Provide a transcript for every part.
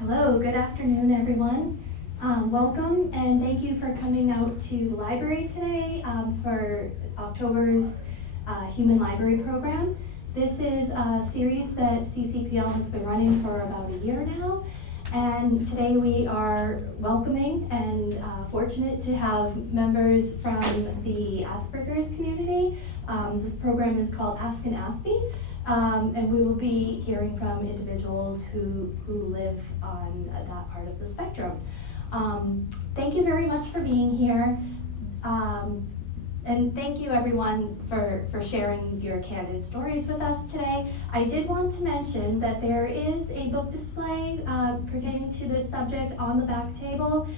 Hello, good afternoon, everyone. Welcome and thank you for coming out to the library today for October's Human Library Program. This is a series that CCPL has been running for about a year now, and today we are welcoming and fortunate to have members from the Aspergers community. This program is called Ask an Aspie. And we will be hearing from individuals who live on that part of the spectrum. Thank you very much for being here. And thank you everyone for sharing your candid stories with us today. I did want to mention that there is a book display pertaining to this subject on the back table.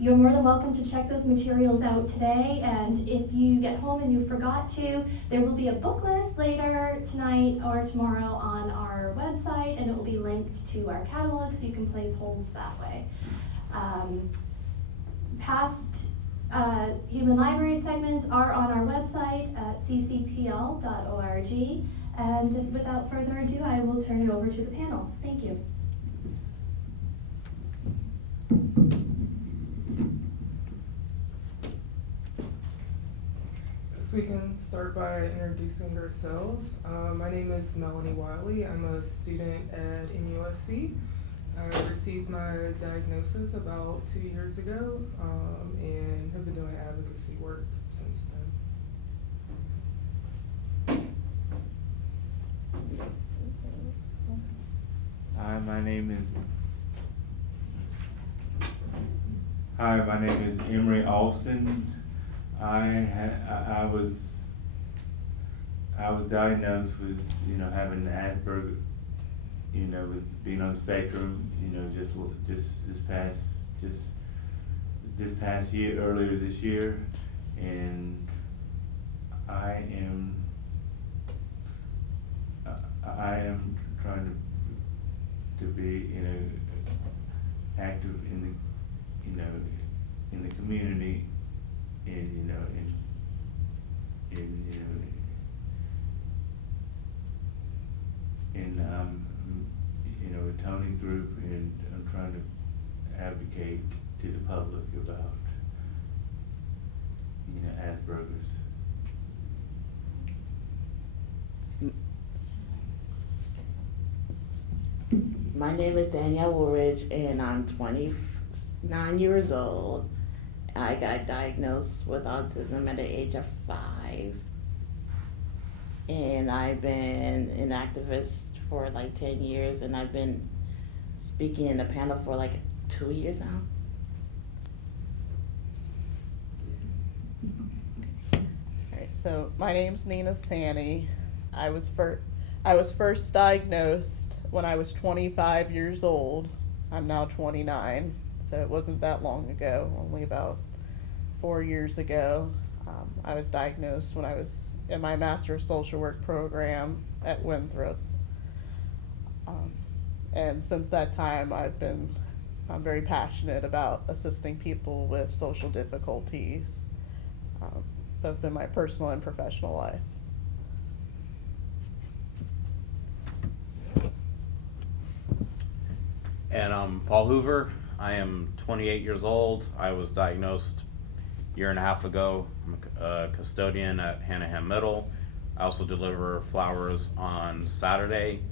You're more than welcome to check those materials out today, and if you get home and you forgot to, there will be a book list later tonight or tomorrow on our website, and it will be linked to our catalog so you can place holds that way. Past Human Library segments are on our website at ccpl.org, and without further ado, I will turn it over to the panel. Thank you. So we can start by introducing ourselves. My name is Melanie Wiley. I'm a student at MUSC. I received my diagnosis about 2 years ago and have been doing advocacy work since then. Hi, my name is Emery Alston. I was diagnosed with, having Asperger, with being on the spectrum, just this past year, earlier this year, and I am trying to be, active in the community. In Tony's group, and I'm trying to advocate to the public about, Asperger's. My name is Danielle Woolridge, and I'm 29 years old. I got diagnosed with autism at the age of 5, and I've been an activist for like 10 years, and I've been speaking in a panel for like 2 years now. Alright, so my name's Nina Sani. I was first diagnosed when I was 25 years old. I'm now 29, so it wasn't that long ago, only about 4 years ago. I was diagnosed when I was in my Master of Social Work program at Winthrop. And since that time, I'm very passionate about assisting people with social difficulties, both in my personal and professional life. And I'm Paul Hoover. I am 28 years old. I was diagnosed a year and a half ago. I'm a custodian at Hanahan Middle. I also deliver flowers on Saturday,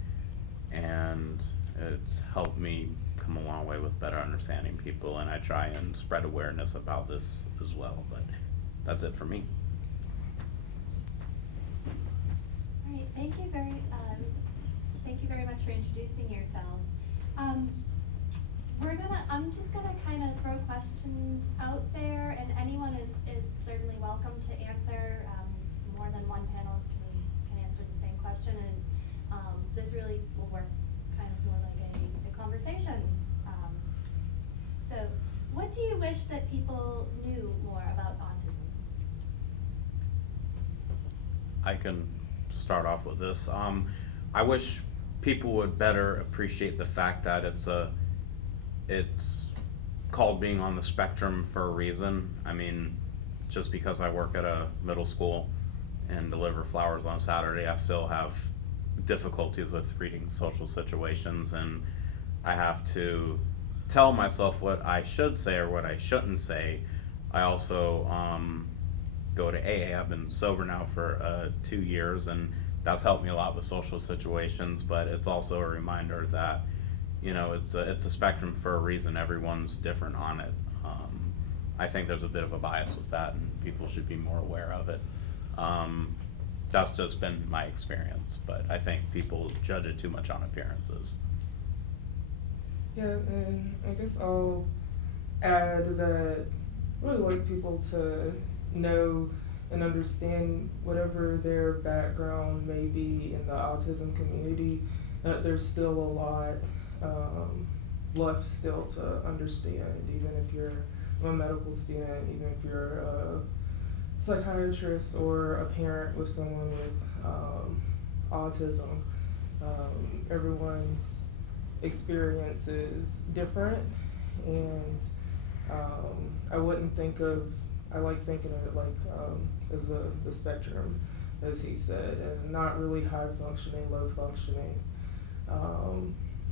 and it's helped me come a long way with better understanding people, and I try and spread awareness about this as well. But that's it for me. All right, thank you very much for introducing yourselves. I'm just gonna kind of throw questions out there, and anyone is certainly welcome to answer. More than one panelist can answer the same question, and this really will work kind of more like a conversation. So, what do you wish that people knew more about autism? I can start off with this. I wish people would better appreciate the fact that it's called being on the spectrum for a reason. I mean, just because I work at a middle school and deliver flowers on Saturday, I still have difficulties with reading social situations, and I have to tell myself what I should say or what I shouldn't say, I also go to AA. I've been sober now for 2 years, and that's helped me a lot with social situations, but it's also a reminder that, you know, it's a spectrum for a reason. Everyone's different on it. I think there's a bit of a bias with that, and people should be more aware of it. That's just been my experience, but I think people judge it too much on appearances. Yeah, and I guess I'll add that I really like people to know and understand whatever their background may be in the autism community, that there's still a lot left still to understand, even if you're a medical student, even if you're a psychiatrist or a parent with someone with autism. Everyone's experience is different, and I wouldn't think of, I like thinking of it like as the spectrum, as he said, and not really high functioning, low functioning.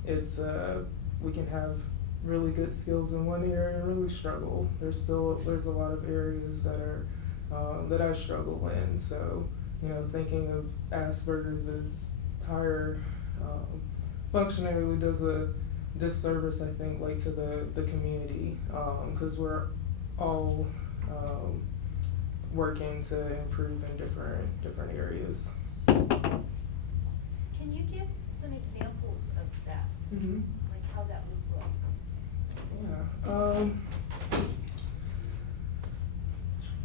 It's we can have really good skills in one area and really struggle. There's a lot of areas that are that I struggle in. So, you know, thinking of Asperger's as higher functioning really does a disservice, I think, like to the community, because we're all working to improve in different areas. Can you give some examples of that? Mm-hmm. Like how that would look? Yeah.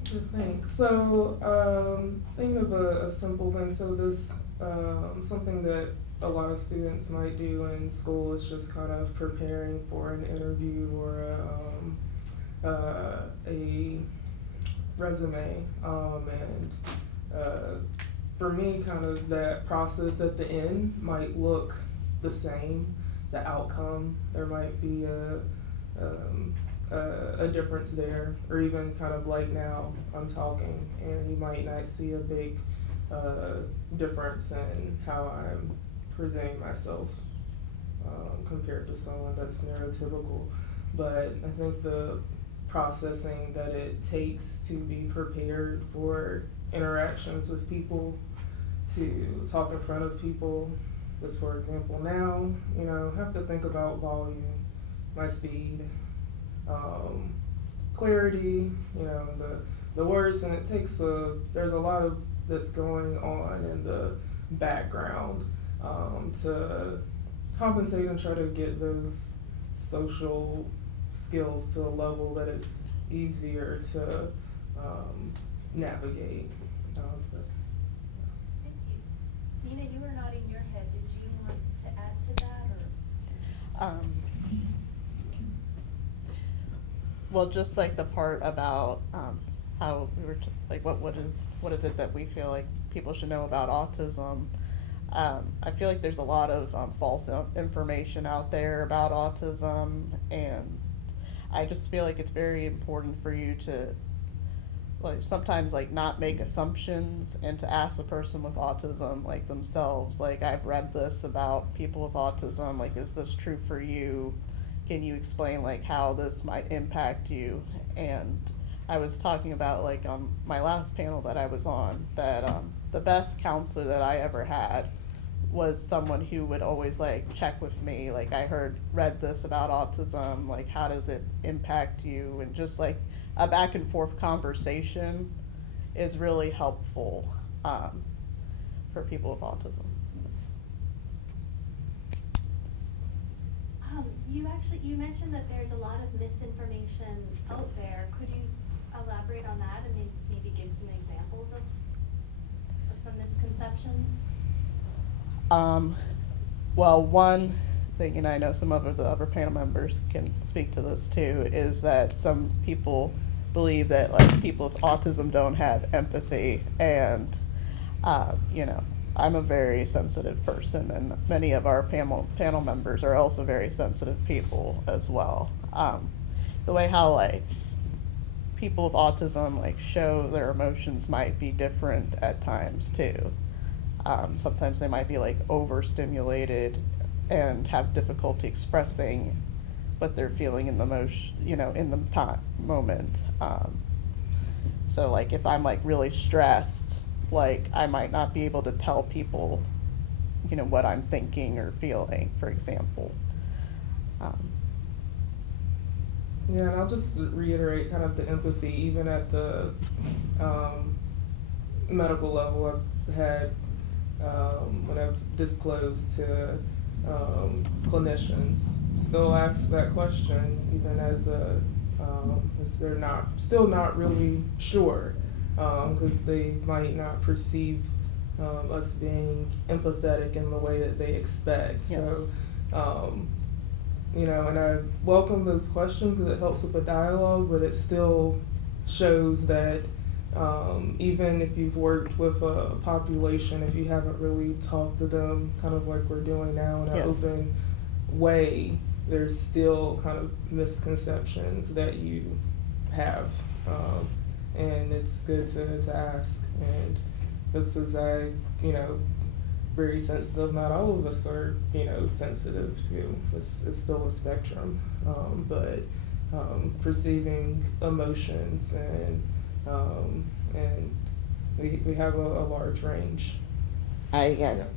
To think. So, thinking of a simple thing. So this something that a lot of students might do in school is just kind of preparing for an interview or a resume. And for me, kind of that process at the end might look the same. The outcome, there might be a difference there, or even kind of like now I'm talking, and you might not see a big difference in how I'm presenting myself compared to someone that's neurotypical. But I think the processing that it takes to be prepared for interactions with people, to talk in front of people, was, for example, now, you know, have to think about volume, my speed, clarity, you know, the words, and it takes there's a lot of that's going on in the background to compensate and try to get those social skills to a level that it's easier to navigate. Thank you. Nina, you were nodding your head. Did you want to add to that, or? Well, just like the part about how we were like, what is it that we feel like people should know about autism? I feel like there's a lot of false information out there about autism, and I just feel like it's very important for you to, like, sometimes like not make assumptions and to ask the person with autism like themselves. Like, I've read this about people with autism, like, is this true for you? Can you explain like how this might impact you? And I was talking about, like, on my last panel that I was on, that the best counselor that I ever had was someone who would always like check with me, like, read this about autism, like, how does it impact you? And just like a back and forth conversation is really helpful for people with autism. You mentioned that there's a lot of misinformation out there. Could you elaborate on that and maybe give some examples of some misconceptions? Well, one thing, and I know some of the other panel members can speak to this too, is that some people believe that like people with autism don't have empathy, and you know, I'm a very sensitive person, and many of our panel members are also very sensitive people as well. The way how like people with autism like show their emotions might be different at times too. Sometimes they might be like overstimulated and have difficulty expressing what they're feeling in the in the moment. So like if I'm like really stressed, like I might not be able to tell people, what I'm thinking or feeling, for example. Yeah, and I'll just reiterate kind of the empathy, even at the medical level. I've had, when I've disclosed to clinicians, still ask that question, even as they're still not really sure, because they might not perceive us being empathetic in the way that they expect. Yes. So, and I welcome those questions because it helps with the dialogue, but it still shows that even if you've worked with a population, if you haven't really talked to them kind of like we're doing now in an Yes. open way, there's still kind of misconceptions that you have. And it's good to ask. And just as very sensitive, not all of us are, sensitive to. It's still a spectrum. But perceiving emotions and we have a large range. I guess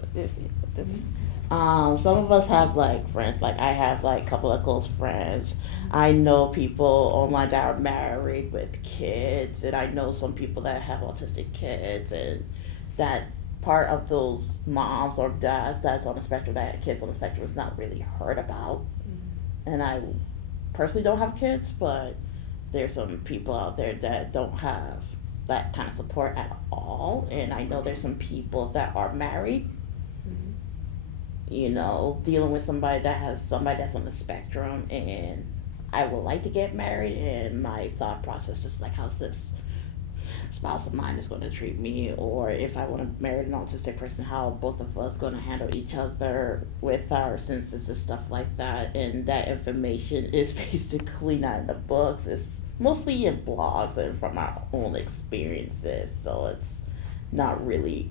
some of us have like friends. Like I have like a couple of close friends. I know people online that are married with kids, and I know some people that have autistic kids, and that part of those moms or dads that's on the spectrum, that kids on the spectrum, is not really heard about. And I personally don't have kids, but there's some people out there that don't have that kind of support at all. And I know there's some people that are married, dealing with somebody that's on the spectrum, and I would like to get married, and my thought process is like, how's this spouse of mine is going to treat me, or if I want to marry an autistic person, how are both of us going to handle each other with our senses and stuff like that. And that information is basically not in the books. It's mostly in blogs and from our own experiences, so it's not really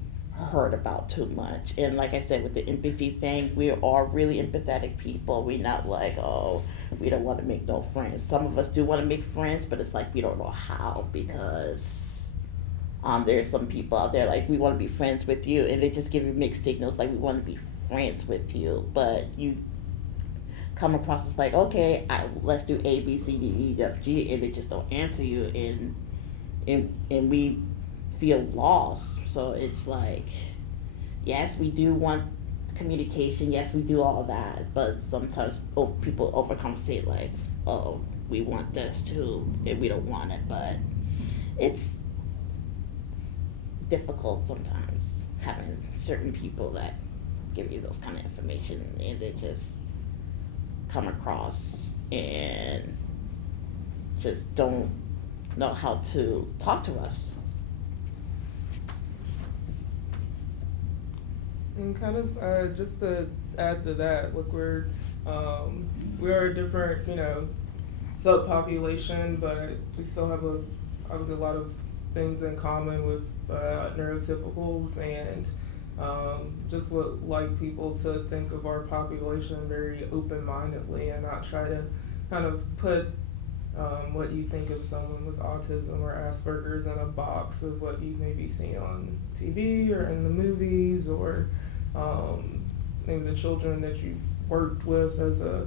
heard about too much. And like I said, with the empathy thing, we are really empathetic people. We're not like, oh, we don't want to make no friends. Some of us do want to make friends, but it's like we don't know how, because there's some people out there like, we want to be friends with you, and they just give you mixed signals like, we want to be friends with you, but you come across as like, okay, let's do A, B, C, D, E, F, G, and they just don't answer you, and we feel lost. So it's like, yes, we do want communication, yes, we do all that, but sometimes people overcompensate, like, oh, we want this too, and we don't want it. But it's difficult sometimes having certain people that give you those kind of information, and they just come across and just don't know how to talk to us. And kind of just to add to that, look, we are a different, subpopulation, but we still have obviously a lot of things in common with neurotypicals, and just would like people to think of our population very open-mindedly and not try to kind of put what you think of someone with autism or Asperger's in a box of what you maybe see on TV or in the movies, or maybe the children that you've worked with as a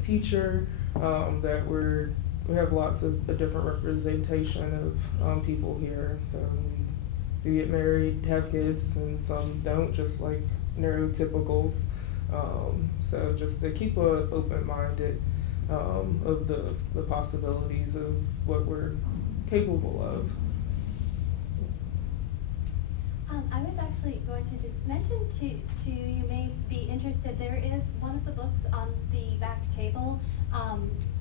teacher, that we have lots of a different representation of people here. So we do get married, have kids, and some don't, just like neurotypicals. So just to keep an open-minded of the possibilities of what we're capable of. I was actually going to just mention to you, you may be interested, there is one of the books on the back table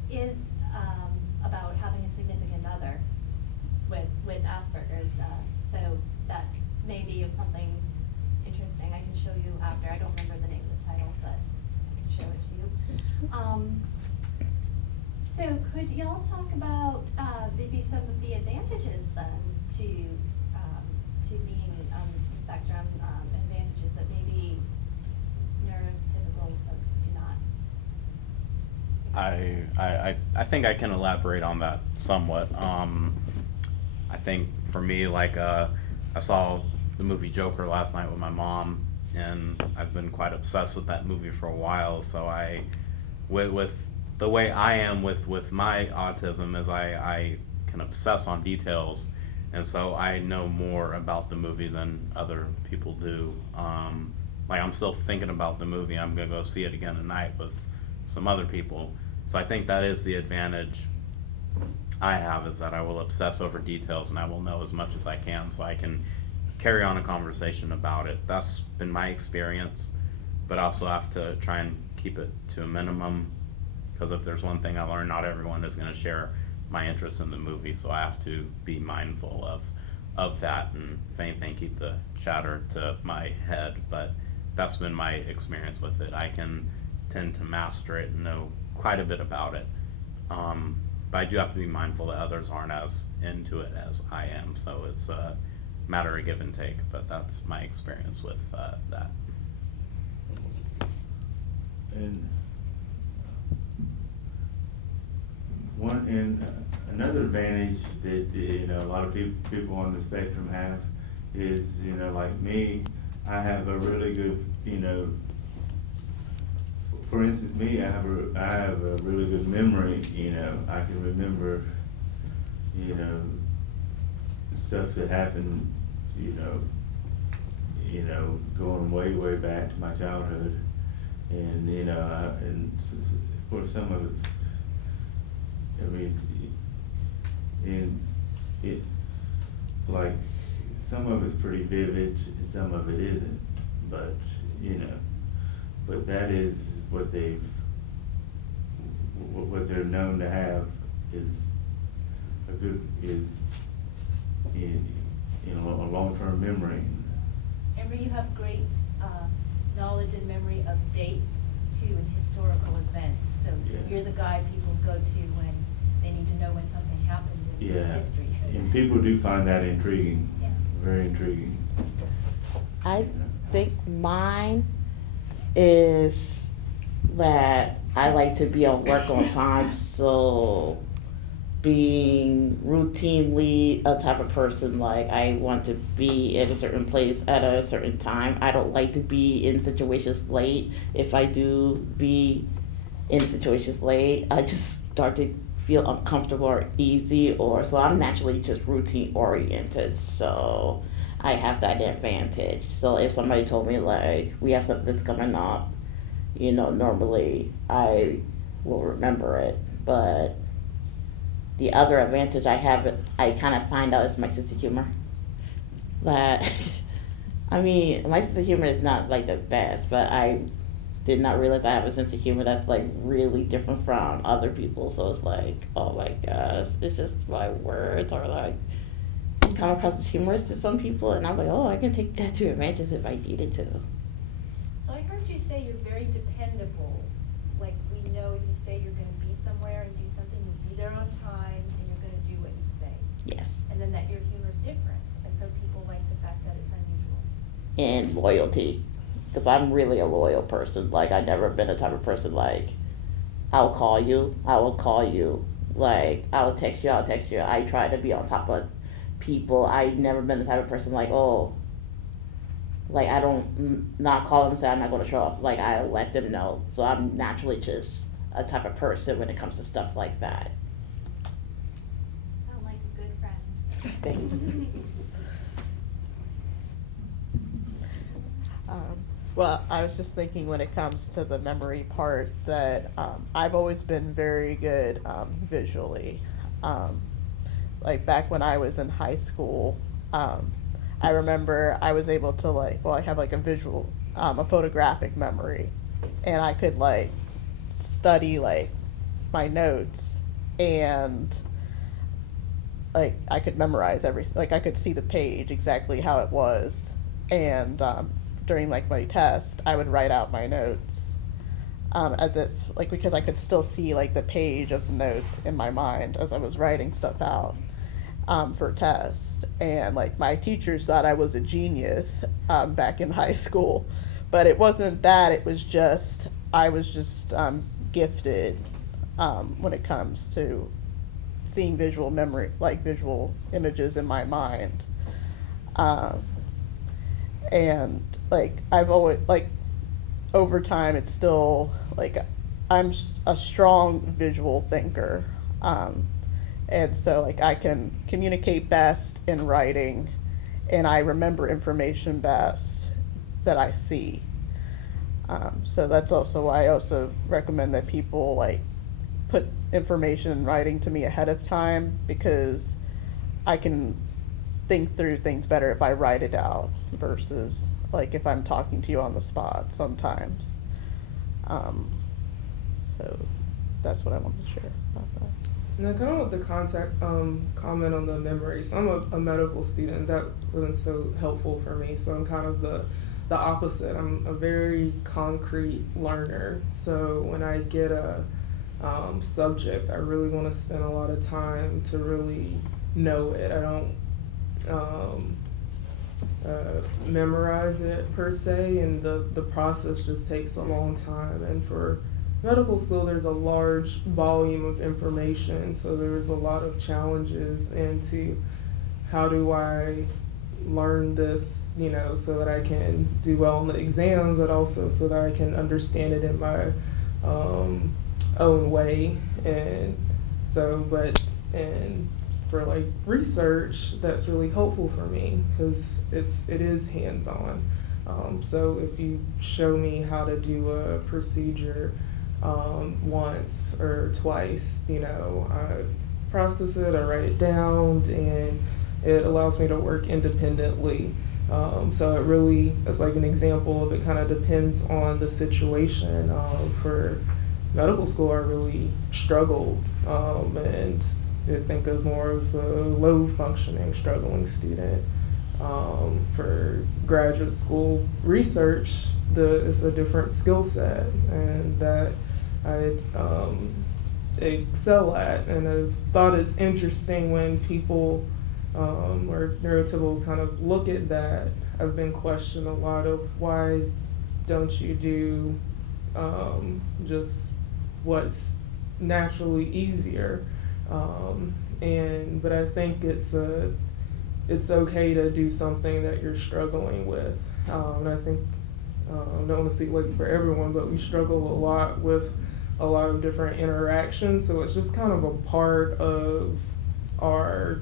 is about having a significant other with Asperger's, so that may be of something interesting. I can show you after. I don't remember the name of the title, but I can show it to you. So could y'all talk about maybe some of the advantages then to being on the spectrum, advantages that maybe neurotypical folks do not I think I can elaborate on that somewhat. I think for me, like, I saw the movie Joker last night with my mom, and I've been quite obsessed with that movie for a while. So with the way I am with my autism is I can obsess on details, and so I know more about the movie than other people do. Like, I'm still thinking about the movie. I'm gonna go see it again tonight with some other people. So I think that is the advantage I have, is that I will obsess over details and I will know as much as I can so I can carry on a conversation about it. That's been my experience, but I also have to try and keep it to a minimum, because if there's one thing I learned, not everyone is going to share my interest in the movie, so I have to be mindful of that, and if anything, keep the chatter to my head. But that's been my experience with it. I can tend to master it and know quite a bit about it. But I do have to be mindful that others aren't as into it as I am, so it's a matter of give and take, but that's my experience with that. And another advantage that, you know, a lot of people on the spectrum have is, you know, like me, I have a really good, you know, for instance, me, I have a really good memory. You know, I can remember, you know, stuff that happened, you know, going way back to my childhood, and you know, of course some of it, I mean, and it, like, some of it's pretty vivid, and some of it isn't, but you know, but that is what they're known to have is a good, a long-term memory. Remember, you have great knowledge and memory of dates too, and historical events. So Yeah. you're the guy people go to when they need to know when something happened in history. And people do find that intriguing, Yeah. very intriguing. I think mine is that I like to be on work on time, so being routinely a type of person, like I want to be at a certain place at a certain time. I don't like to be in situations late. If I do be in situations late, I just start to feel uncomfortable or easy, or so I'm naturally just routine oriented, so I have that advantage. So if somebody told me, like, we have something that's coming up, you know, normally I will remember it. But the other advantage I have is I kind of find out is my sense of humor. That, I mean, my sense of humor is not like the best, but I did not realize I have a sense of humor that's like really different from other people. So it's like, oh my gosh, it's just my words are like come across as humorous to some people, and I'm like, oh, I can take that to advantage if I needed to. So I heard you say you're very dependable. Like, we know if you say you're going to be somewhere and do something, you'll be there on time and you're going to do what you say. Yes. And then that your humor is different, and so people like the fact that it's unusual. And loyalty, because I'm really a loyal person. Like, I've never been the type of person like, I will call you, like, I will text you, I try to be on top of people. I've never been the type of person like, oh, like, I don't not call them and say I'm not going to show up. Like, I let them know. So I'm naturally just a type of person when it comes to stuff like that. Sound like a good friend. Thank you. Well, I was just thinking when it comes to the memory part that I've always been very good visually. Like back when I was in high school, I remember I was able to I have like a visual, a photographic memory, and I could like study like my notes, and like I could memorize I could see the page exactly how it was, and during like my test, I would write out my notes, as if like, because I could still see like the page of the notes in my mind as I was writing stuff out, for test. And like my teachers thought I was a genius, back in high school, but it wasn't that, it was just, I was just, gifted, when it comes to seeing visual memory, like visual images in my mind. And like I've always, like, over time it's still like I'm a strong visual thinker, and so like I can communicate best in writing, and I remember information best that I see. So that's also why I also recommend that people like put information in writing to me ahead of time, because I can think through things better if I write it out versus like if I'm talking to you on the spot sometimes. So that's what I wanted to share about that. And I kind of want the comment on the memory. So I'm a medical student. That wasn't so helpful for me. So I'm kind of the opposite. I'm a very concrete learner. So when I get a subject, I really want to spend a lot of time to really know it. I don't memorize it per se, and the process just takes a long time. And for medical school, there's a large volume of information, so there's a lot of challenges into how do I learn this, so that I can do well in the exam, but also so that I can understand it in my own way. And so, and for like research, that's really helpful for me because it is hands-on. So if you show me how to do a procedure once or twice, I process it, I write it down, and it allows me to work independently. So it really, it's like an example of, it kind of depends on the situation. For medical school, I really struggled, and I think of more as a low functioning, struggling student. For graduate school research, it's a different skill set, and that I excel at. And I've thought it's interesting when people or neurotypicals kind of look at that. I've been questioned a lot of, why don't you do just what's naturally easier? But I think it's okay to do something that you're struggling with. And I think, I don't want to speak like for everyone, but we struggle a lot with a lot of different interactions. So it's just kind of a part of our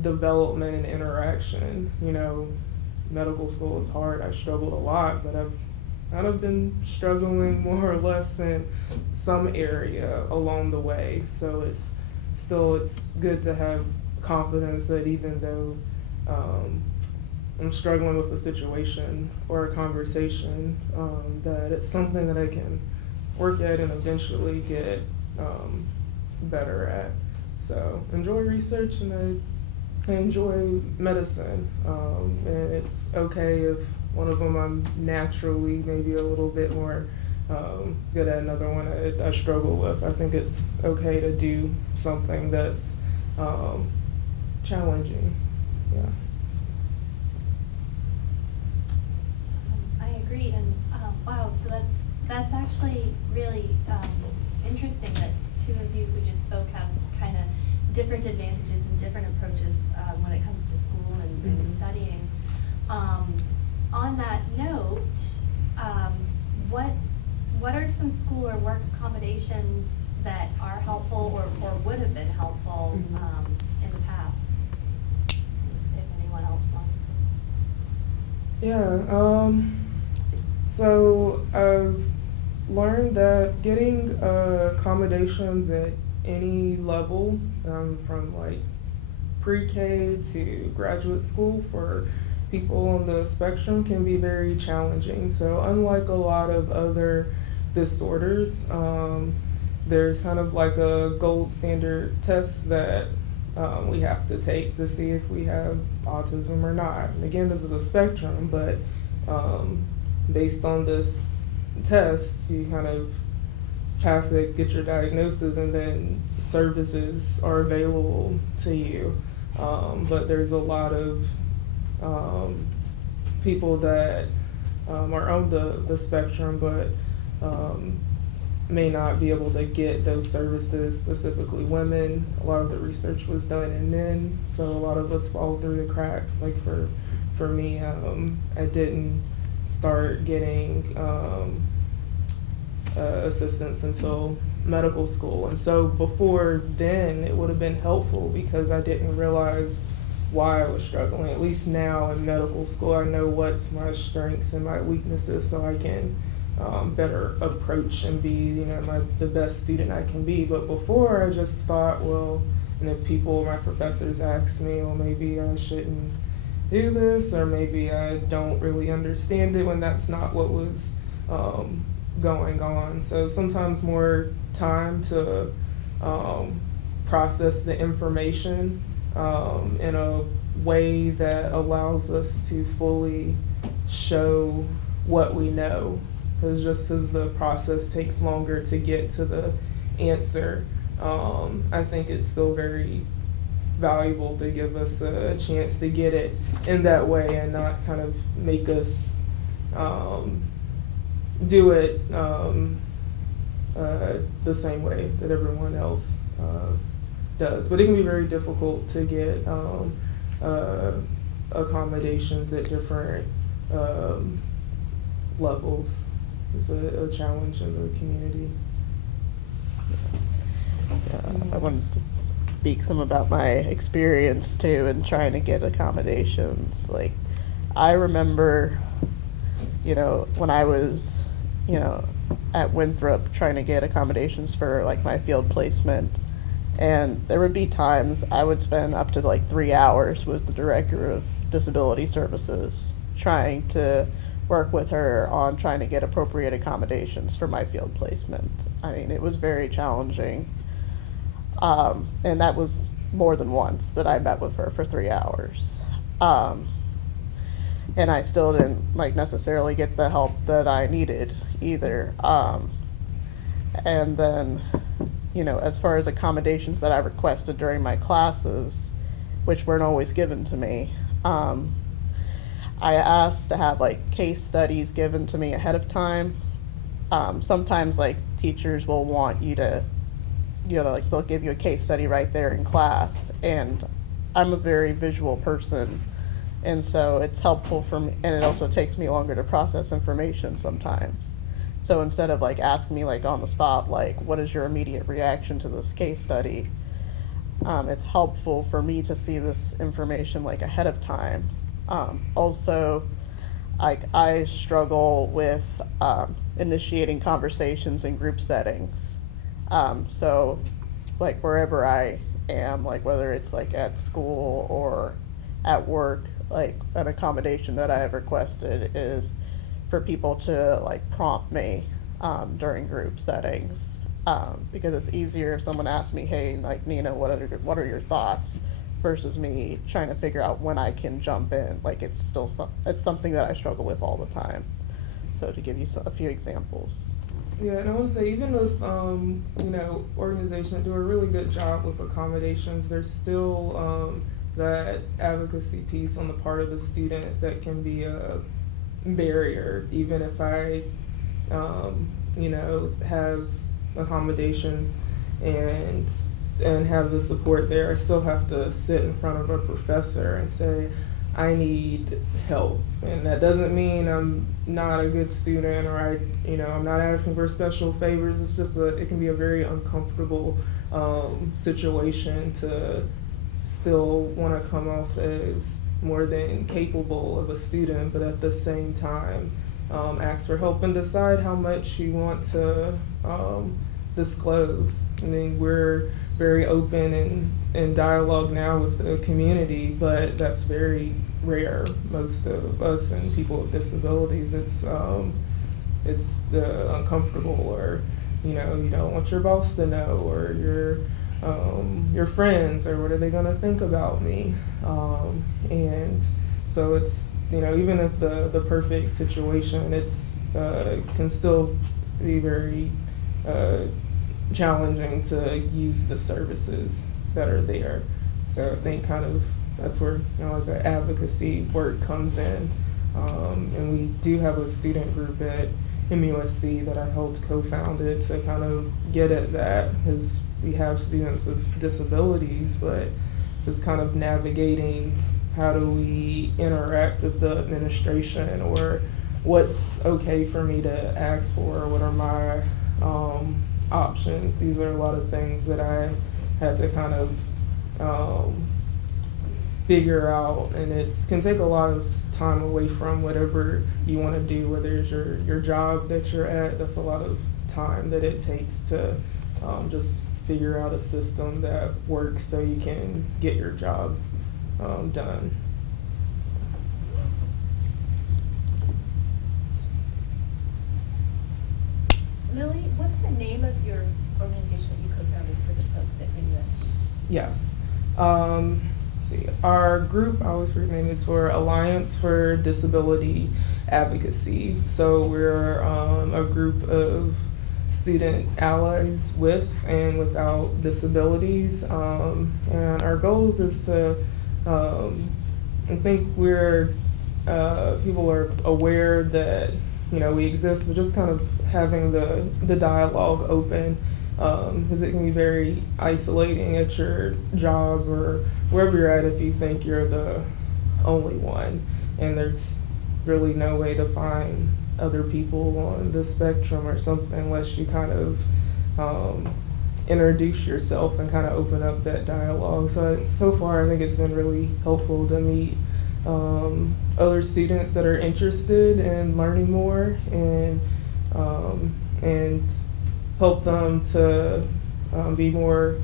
development and interaction. Medical school is hard. I struggled a lot, but I've kind of been struggling more or less in some area along the way. So it's good to have confidence that even though I'm struggling with a situation or a conversation, that it's something that I can work at and eventually get better at. So enjoy research, and I enjoy medicine, and it's okay if one of them I'm naturally maybe a little bit more good at, another one I struggle with. I think it's okay to do something that's challenging. Yeah. I agree, and wow, so that's actually really interesting that two of you who just spoke have kind of different advantages and different approaches when it comes to school and studying. On that note, what are some school or work accommodations that are helpful or would have been helpful in the past? If anyone else wants to. Yeah. So I've learned that getting accommodations at any level, from like pre-K to graduate school for people on the spectrum, can be very challenging. So unlike a lot of other disorders, there's kind of like a gold standard test that we have to take to see if we have autism or not. And again, this is a spectrum, but based on this test, you kind of pass it, get your diagnosis, and then services are available to you. But there's a lot of people that are on the spectrum, but may not be able to get those services, specifically women. A lot of the research was done in men, so a lot of us fall through the cracks. Like for me, I didn't start getting assistance until medical school, and so before then it would have been helpful because I didn't realize why I was struggling. At least now in medical school, I know what's my strengths and my weaknesses, so I can better approach and be, the best student I can be. But before, I just thought, well, and if my professors ask me, well, maybe I shouldn't do this, or maybe I don't really understand it, when that's not what was going on. So sometimes more time to process the information in a way that allows us to fully show what we know. Because just as the process takes longer to get to the answer, I think it's still very valuable to give us a chance to get it in that way and not kind of make us do it the same way that everyone else does. But it can be very difficult to get accommodations at different levels. It's a challenge in the community. I want to speak some about my experience too in trying to get accommodations. Like, I remember, when I was, at Winthrop trying to get accommodations for like my field placement, and there would be times I would spend up to like 3 hours with the director of disability services trying to work with her on trying to get appropriate accommodations for my field placement. I mean, it was very challenging. And that was more than once that I met with her for 3 hours. And I still didn't necessarily get the help that I needed either. And then, as far as accommodations that I requested during my classes, which weren't always given to me, I asked to have case studies given to me ahead of time. Sometimes teachers will want you to, they'll give you a case study right there in class, and I'm a very visual person, and so it's helpful for me, and it also takes me longer to process information sometimes. So instead of asking me on the spot, what is your immediate reaction to this case study, it's helpful for me to see this information ahead of time. Also, I struggle with initiating conversations in group settings. So wherever I am, whether it's at school or at work, an accommodation that I have requested is for people to prompt me during group settings, because it's easier if someone asks me, hey, Nina, what are your thoughts, versus me trying to figure out when I can jump in. It's something that I struggle with all the time. So to give you a few examples. Yeah, and I want to say, even with organizations that do a really good job with accommodations, there's still that advocacy piece on the part of the student that can be a barrier. Even if I have accommodations and have the support there, I still have to sit in front of a professor and say, I need help. And that doesn't mean I'm not a good student, or I'm not asking for special favors. It's just it can be a very uncomfortable situation to still want to come off as more than capable of a student, but at the same time ask for help and decide how much you want to disclose. I mean, we're very open and dialogue now with the community, but that's very rare. Most of us and people with disabilities, it's uncomfortable, or you don't want your boss to know, or your friends, or what are they going to think about me, and so it's even if the perfect situation, it's can still be very challenging to use the services that are there. So I think kind of that's where the advocacy work comes in, and we do have a student group at MUSC that I helped co-founded to kind of get at that, because we have students with disabilities, but just kind of navigating how do we interact with the administration, or what's okay for me to ask for, what are my options. These are a lot of things that I had to kind of figure out, and it can take a lot of time away from whatever you want to do, whether it's your job that you're at. That's a lot of time that it takes to just figure out a system that works so you can get your job done. Millie, what's the name of your organization that you co-founded for the folks at MUSC? Yes. See, our group, I always rename it, for Alliance for Disability Advocacy. So we're a group of student allies with and without disabilities. And our goals is to, I think people are aware that, we exist, but just kind of having the dialogue open, because it can be very isolating at your job or wherever you're at if you think you're the only one, and there's really no way to find other people on the spectrum or something unless you kind of introduce yourself and kind of open up that dialogue. So far I think it's been really helpful to meet other students that are interested in learning more, and help them to be more,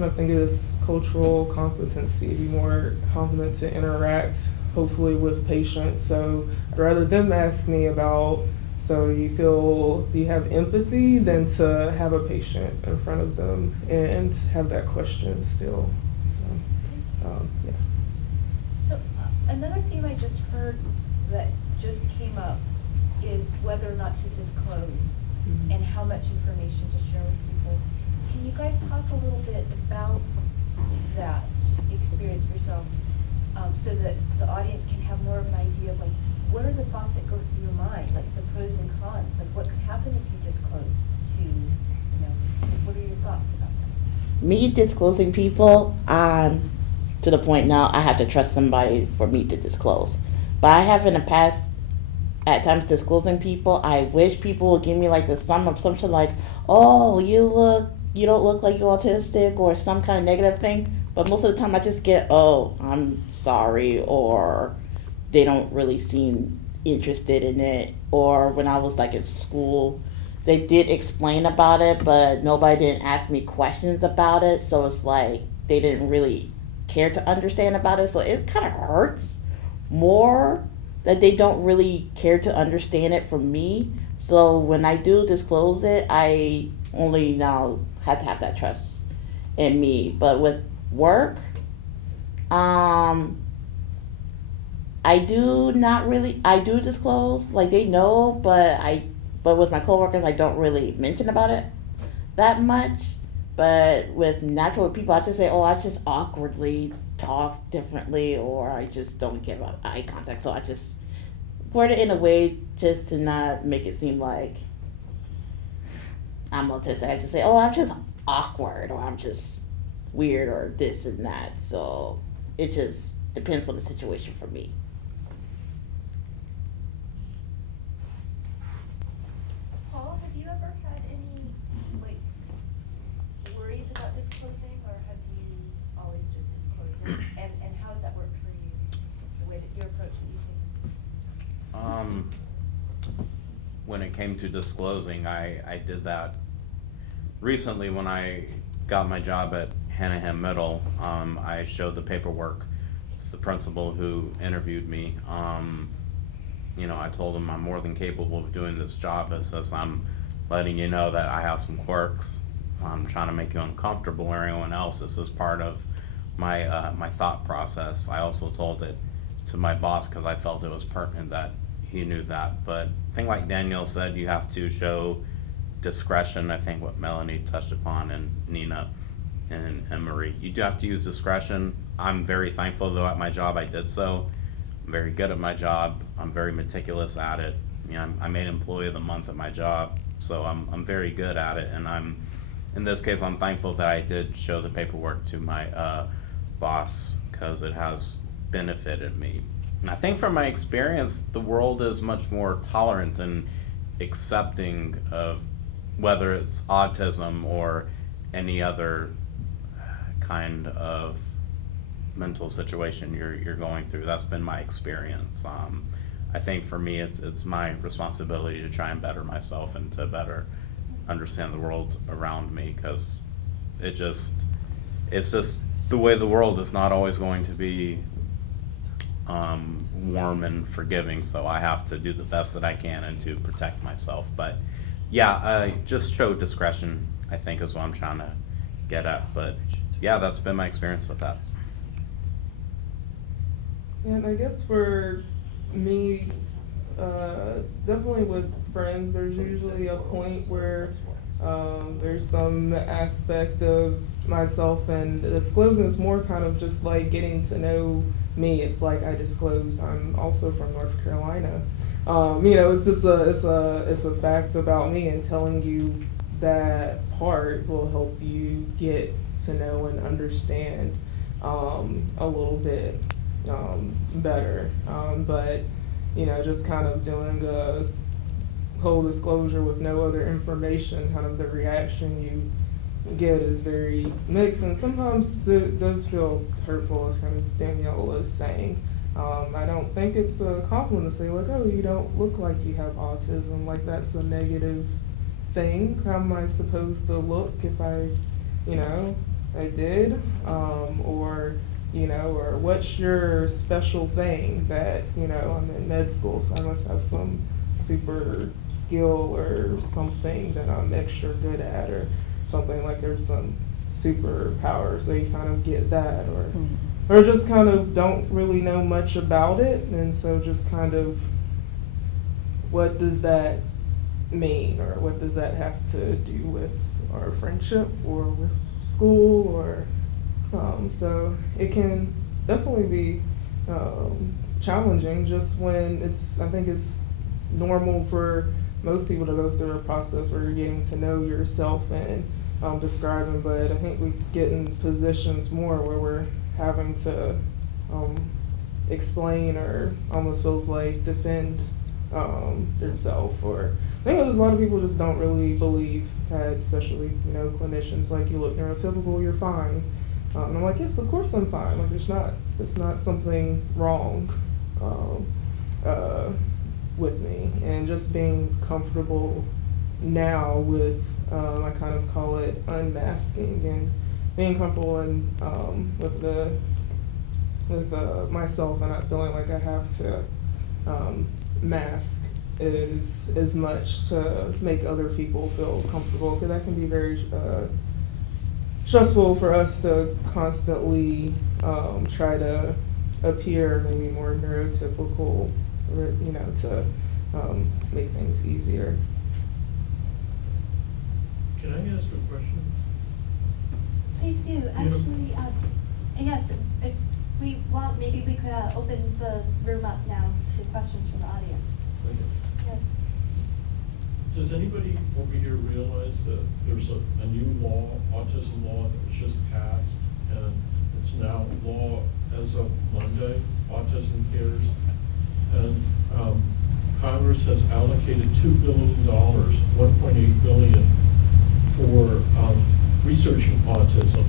I think of this cultural competency, be more competent to interact, hopefully, with patients. So I'd rather them ask me about, so do you have empathy, than to have a patient in front of them and have that question still. So, yeah. So another theme I just heard that just came up is whether or not to disclose and how much information to share with people. Can you guys talk a little bit about that experience for yourselves, so that the audience can have more of an idea of what are the thoughts that go through your mind, like the pros and cons, what could happen if you disclose to, what are your thoughts about that? Me disclosing people, to the point now I have to trust somebody for me to disclose. But I have in the past, at times, disclosing people, I wish people would give me the sum of something like, oh, you don't look like you're autistic, or some kind of negative thing. But most of the time I just get, oh, I'm sorry, or they don't really seem interested in it. Or when I was in school, they did explain about it, but nobody didn't ask me questions about it. So it's they didn't really care to understand about it. So it kind of hurts more that they don't really care to understand it from me. So when I do disclose it, I only now have to have that trust in me. But with work, I do disclose, they know, but with my coworkers, I don't really mention about it that much. But with natural people, I just say, oh, I just awkwardly talk differently, or I just don't give up eye contact. So I just word it in a way just to not make it seem like I'm autistic. I just say, oh, I'm just awkward, or I'm just weird, or this and that. So it just depends on the situation for me. Paul, have you ever had any worries about disclosing, or have you always just disclosed it? And how has that worked for you, the way that your approach that you take? When it came to disclosing, I did that recently when I got my job at Hanahan Middle. I showed the paperwork to the principal who interviewed me. I told him I'm more than capable of doing this job. It says I'm letting you know that I have some quirks. I'm trying to make you uncomfortable or anyone else. This is part of my thought process. I also told it to my boss because I felt it was pertinent that he knew that. But I think, like Danielle said, you have to show discretion. I think what Melanie touched upon, and Nina and Marie, you do have to use discretion. I'm very thankful, though, at my job I did so. I'm very good at my job. I'm very meticulous at it. I made Employee of the Month at my job, so I'm very good at it, and in this case, I'm thankful that I did show the paperwork to my boss, because it has benefited me. And I think from my experience, the world is much more tolerant and accepting of whether it's autism or any other kind of mental situation you're going through. That's been my experience. I think for me, it's my responsibility to try and better myself and to better understand the world around me, because it's just the way the world is not always going to be warm and forgiving, so I have to do the best that I can and to protect myself. But yeah, just show discretion, I think, is what I'm trying to get at. But yeah, that's been my experience with that. And I guess for me, definitely with friends, there's usually a point where there's some aspect of myself, and disclosing is more kind of just like getting to know me. It's like I disclosed I'm also from North Carolina. It's just it's a fact about me, and telling you that part will help you get to know and understand a little bit better. But just kind of doing a whole disclosure with no other information, kind of the reaction you get is very mixed, and sometimes it does feel hurtful, as kind of Danielle was saying. I don't think it's a compliment to say, like, oh, you don't look like you have autism. Like, that's a negative thing. How am I supposed to look if I did? Or what's your special thing that, I'm in med school, so I must have some super skill or something that I'm extra good at, or something, like there's some superpower, so you kind of get that, or just kind of don't really know much about it, and so just kind of, what does that mean, or what does that have to do with our friendship or with school, or so it can definitely be challenging, just when I think it's normal for most people to go through a process where you're getting to know yourself and describing, but I think we get in positions more where we're having to explain, or almost feels like defend yourself. Or I think there's a lot of people just don't really believe that, especially clinicians, like, you look neurotypical, you're fine. And I'm like, yes, of course I'm fine. Like, it's not something wrong with me. And just being comfortable now with, I kind of call it unmasking, and being comfortable with myself, and not feeling like I have to mask as much to make other people feel comfortable, because that can be very stressful for us to constantly try to appear maybe more neurotypical, to make things easier. Can I ask a question? Please do. Actually, yes, if we want, maybe we could open the room up now to questions from the audience. Yes. Does anybody over here realize that there's a new law, autism law, that was just passed, and it's now law as of Monday, Autism Cares, and Congress has allocated $2 billion, $1.8 billion for researching autism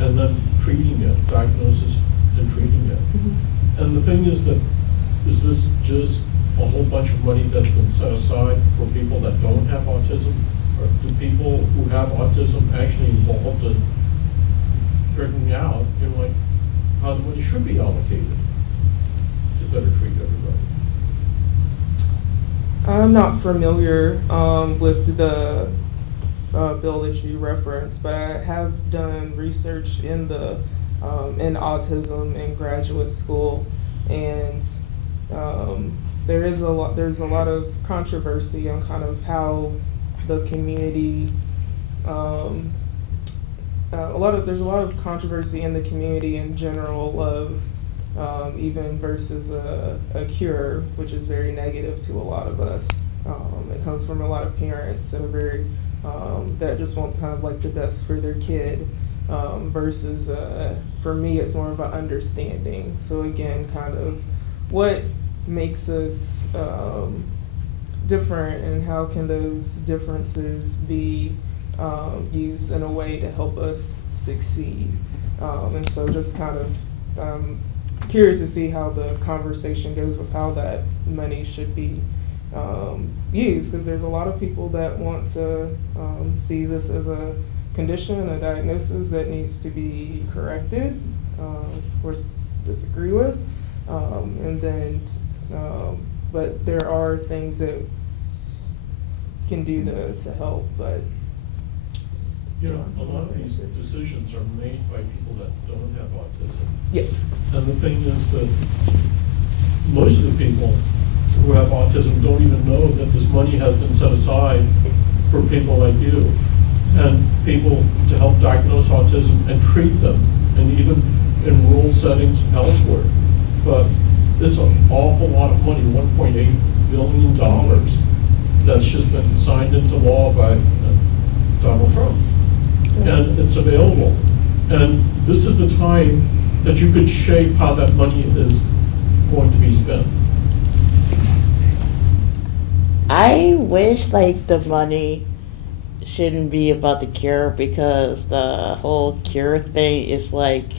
and then treating it, diagnosis and treating it. Mm-hmm. And the thing is this just a whole bunch of money that's been set aside for people that don't have autism? Or do people who have autism actually involved in figuring out, how the money should be allocated to better treat everybody? I'm not familiar with the bill that you referenced, but I have done research in autism in graduate school, and there's a lot of controversy on kind of how the community there's a lot of controversy in the community in general of even versus a cure, which is very negative to a lot of us. It comes from a lot of parents that are very, that just want kind of like the best for their kid, versus, for me, it's more of an understanding. So again, kind of what makes us different, and how can those differences be used in a way to help us succeed. And so just kind of curious to see how the conversation goes with how that money should be used, because there's a lot of people that want to see this as a condition, a diagnosis that needs to be corrected, or disagree with, and then but there are things that can do to help, but You know, a lot of these decisions are made by people that don't have autism. yeah. And the thing is that most of the people who have autism don't even know that this money has been set aside for people like you and people to help diagnose autism and treat them, and even in rural settings elsewhere. But it's an awful lot of money, $1.8 billion, that's just been signed into law by Donald Trump. And it's available. And this is the time that you could shape how that money is going to be spent. I wish like the money shouldn't be about the cure, because the whole cure thing is like,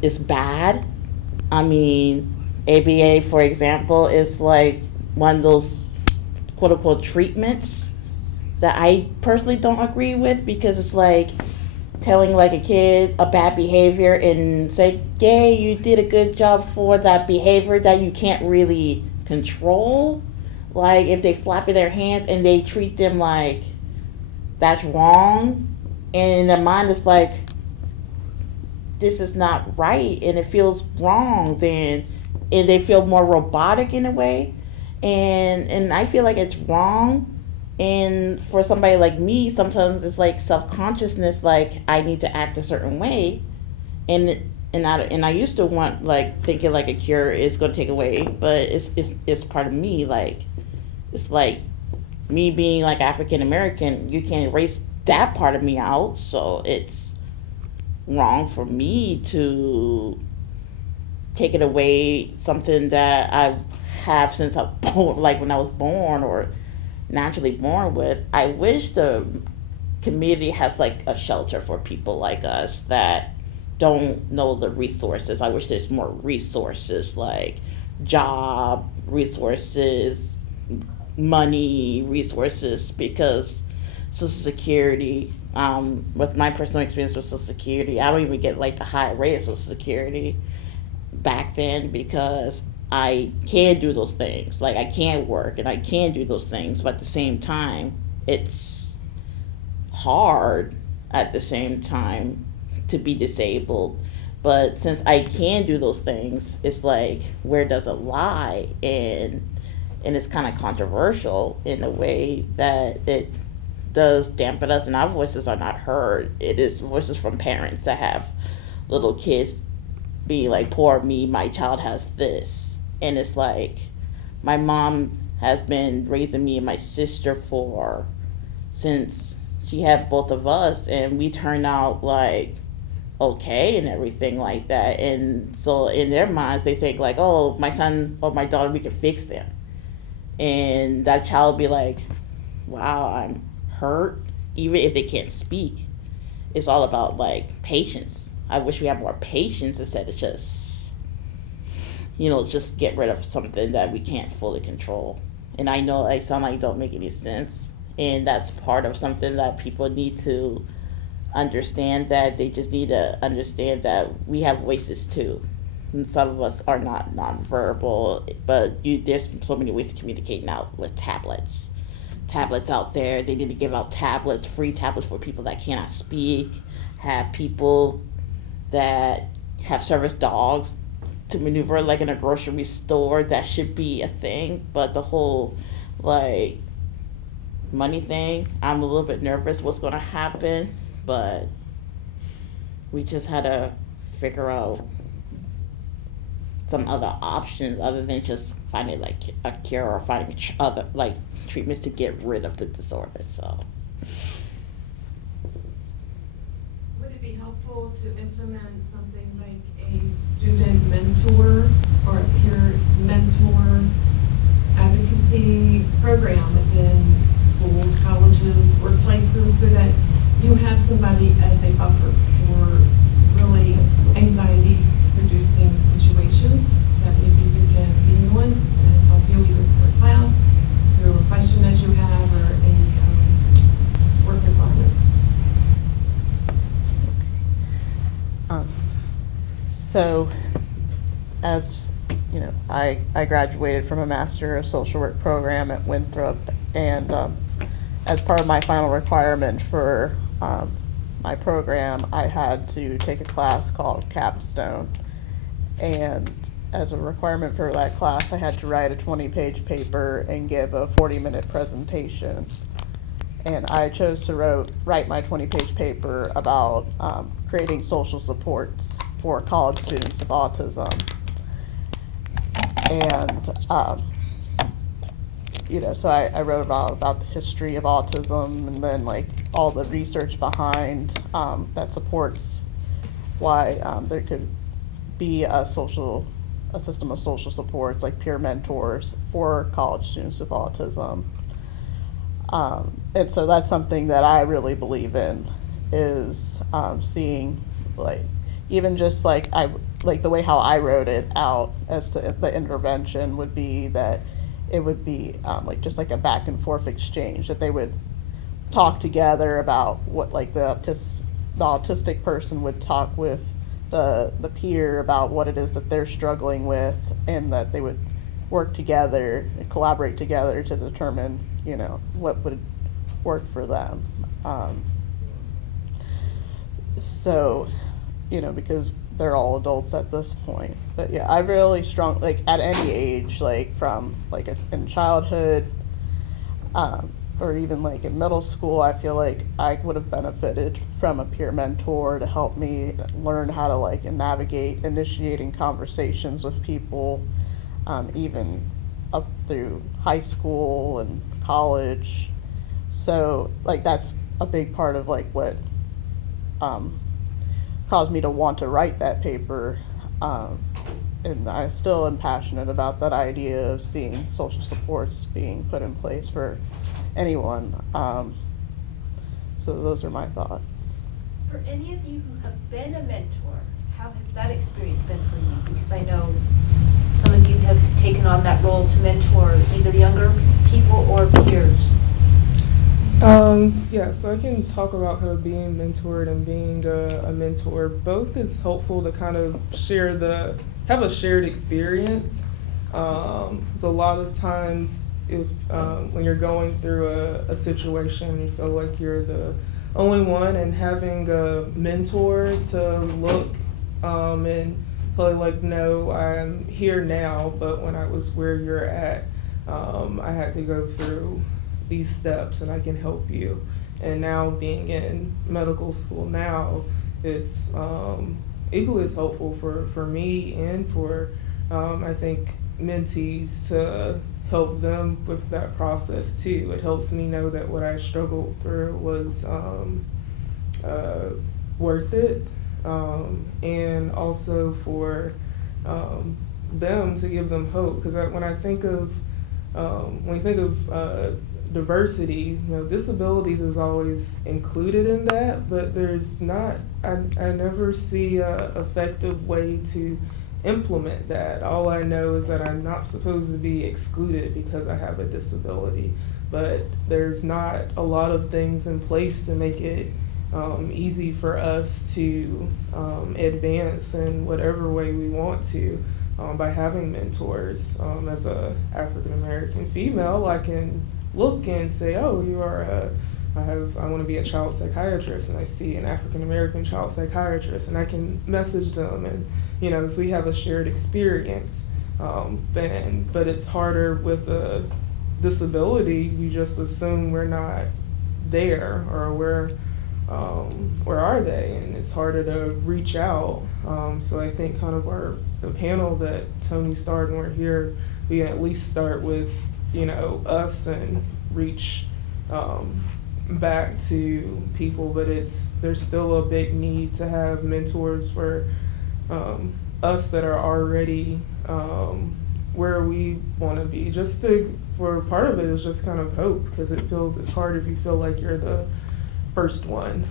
it's bad. I mean, ABA, for example, is like one of those quote unquote treatments that I personally don't agree with, because it's like telling like a kid a bad behavior and say, yay, you did a good job for that behavior that you can't really control. Like if they flap in their hands and they treat them like that's wrong, and in their mind it's like, this is not right and it feels wrong, then, and they feel more robotic in a way, and I feel like it's wrong. And for somebody like me, sometimes it's like self-consciousness, like I need to act a certain way, and I used to want, like, thinking like a cure is going to take away, but it's part of me. Like, it's like me being like African American, you can't erase that part of me out, so it's wrong for me to take it away, something that I have since I like when I was born or naturally born with. I wish the community has like a shelter for people like us that don't know the resources. I wish there's more resources, like job resources, money resources, because Social Security, with my personal experience with Social Security, I don't even get like the high rate of Social Security back then, because I can do those things. Like I can work and I can do those things, but at the same time, it's hard at the same time to be disabled. But since I can do those things, it's like, where does it lie? And it's kind of controversial in a way that it does dampen us, and our voices are not heard. It is voices from parents that have little kids being like, poor me, my child has this. And it's like, my mom has been raising me and my sister since she had both of us, and we turned out like okay and everything like that. And so in their minds, they think like, oh, my son or my daughter, we can fix them. And that child be like, wow, I'm hurt, even if they can't speak. It's all about like patience. I wish we had more patience instead of just, just get rid of something that we can't fully control. And I know I sound like don't make any sense. And that's part of something that people need to understand, that they just need to understand that we have voices too. And some of us are not nonverbal, but there's so many ways to communicate now with tablets. Tablets out there, they need to give out tablets, free tablets for people that cannot speak, have people that have service dogs to maneuver like in a grocery store. That should be a thing. But the whole like money thing, I'm a little bit nervous what's going to happen, but we just had to figure out some other options other than just finding like a cure or finding other like treatments to get rid of the disorder. So Would it be helpful to implement something like a student mentor or a peer mentor advocacy program within schools, colleges, workplaces, so that you have somebody as a buffer for really anxiety-producing situations that maybe you can lean on and help you either for class, through a question that you have, or a work environment? So, as you know, I graduated from a Master of Social Work program at Winthrop, and as part of my final requirement for my program, I had to take a class called Capstone. And as a requirement for that class, I had to write a 20-page paper and give a 40-minute presentation. And I chose to write my 20-page paper about creating social supports for college students with autism. And, you know, so I wrote about the history of autism, and then like all the research behind that supports why there could be a system of social supports like peer mentors for college students with autism. And so that's something that I really believe in, is seeing, like, even just like the way how I wrote it out as to the intervention would be that it would be like just like a back and forth exchange, that they would talk together about what, like the autistic person would talk with the peer about what it is that they're struggling with, and that they would work together and collaborate together to determine, you know, what would work for them. So, you know, because they're all adults at this point. But yeah, I really strong, like at any age, like from like in childhood, or even like in middle school, I feel like I would have benefited from a peer mentor to help me learn how to like navigate initiating conversations with people, even up through high school and college. So like that's a big part of like what caused me to want to write that paper, and I still am passionate about that idea of seeing social supports being put in place for anyone. So those are my thoughts. For any of you who have been a mentor, how has that experience been for you? Because I know some of you have taken on that role to mentor either younger people or peers. Yeah, so I can talk about kind of being mentored and being a mentor. Both is helpful to kind of have a shared experience. It's a lot of times if when you're going through a situation, you feel like you're the only one, and having a mentor to look and tell you like, no, I'm here now, but when I was where you're at, I had to go through these steps and I can help you. And now being in medical school now, it's equally as helpful for me and for I think mentees to help them with that process too. It helps me know that what I struggled through was worth it, and also for them, to give them hope. Because when I think of diversity, you know, disabilities is always included in that, but there's not, I never see a effective way to implement that. All I know is that I'm not supposed to be excluded because I have a disability, but there's not a lot of things in place to make it easy for us to advance in whatever way we want to. By having mentors, as a African American female, I can look and say, oh, I want to be a child psychiatrist, and I see an African American child psychiatrist, and I can message them, and you know, so we have a shared experience. But it's harder with a disability. You just assume we're not there, or we're where are they? And it's harder to reach out. So I think kind of the panel that Tony started and we're here, we can at least start with, us and reach back to people, but there's still a big need to have mentors for us that are already where we want to be. For part of it is just kind of hope, because it's hard if you feel like you're the first one.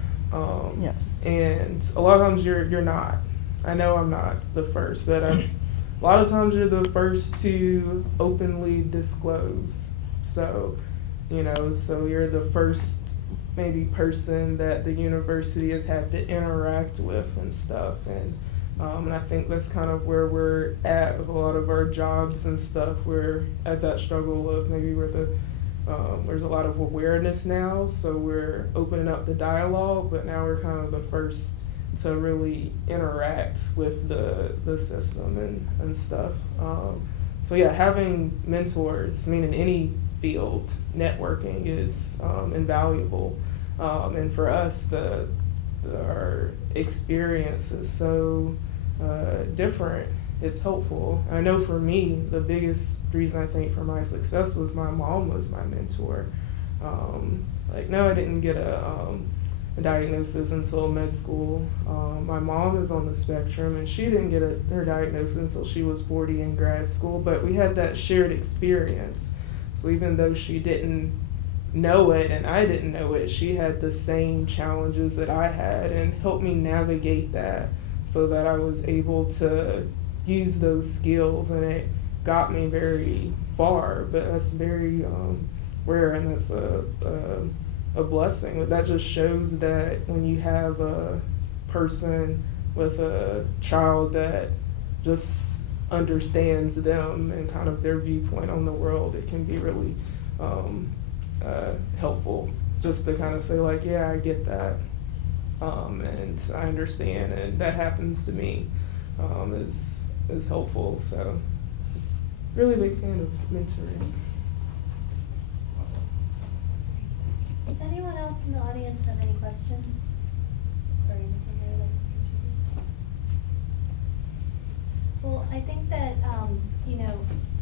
Yes. And a lot of times you're not. I know I'm not the first, but a lot of times you're the first to openly disclose. So, so you're the first maybe person that the university has had to interact with and stuff. And I think that's kind of where we're at with a lot of our jobs and stuff. We're at that struggle of maybe there's a lot of awareness now, so we're opening up the dialogue, but now we're kind of the first to really interact with the system and stuff. So yeah, having mentors, in any field, networking is invaluable. And for us, our experience is so different. It's helpful. I know for me, the biggest reason I think for my success was my mom was my mentor. No, I didn't get a diagnosis until med school. My mom is on the spectrum, and she didn't get her diagnosis until she was 40 in grad school, but we had that shared experience. So even though she didn't know it and I didn't know it, she had the same challenges that I had and helped me navigate that so that I was able to use those skills, and it got me very far. But that's very rare, and that's a blessing. But that just shows that when you have a person with a child that just understands them and kind of their viewpoint on the world, it can be really helpful just to kind of say yeah, I get that, and I understand, and that happens to me, is helpful. So really big fan of mentoring. Does anyone else in the audience have any questions or anything they would like to contribute? Well, I think that,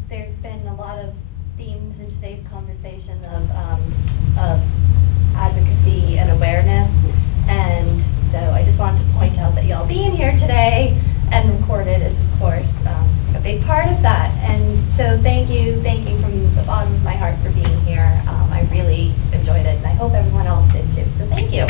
there's been a lot of themes in today's conversation of advocacy and awareness. And so I just wanted to point out that y'all being here today and recorded is, of course, a big part of that. And so thank you from the bottom of my heart for being here. I really enjoyed it, and I hope everyone else did too. So thank you.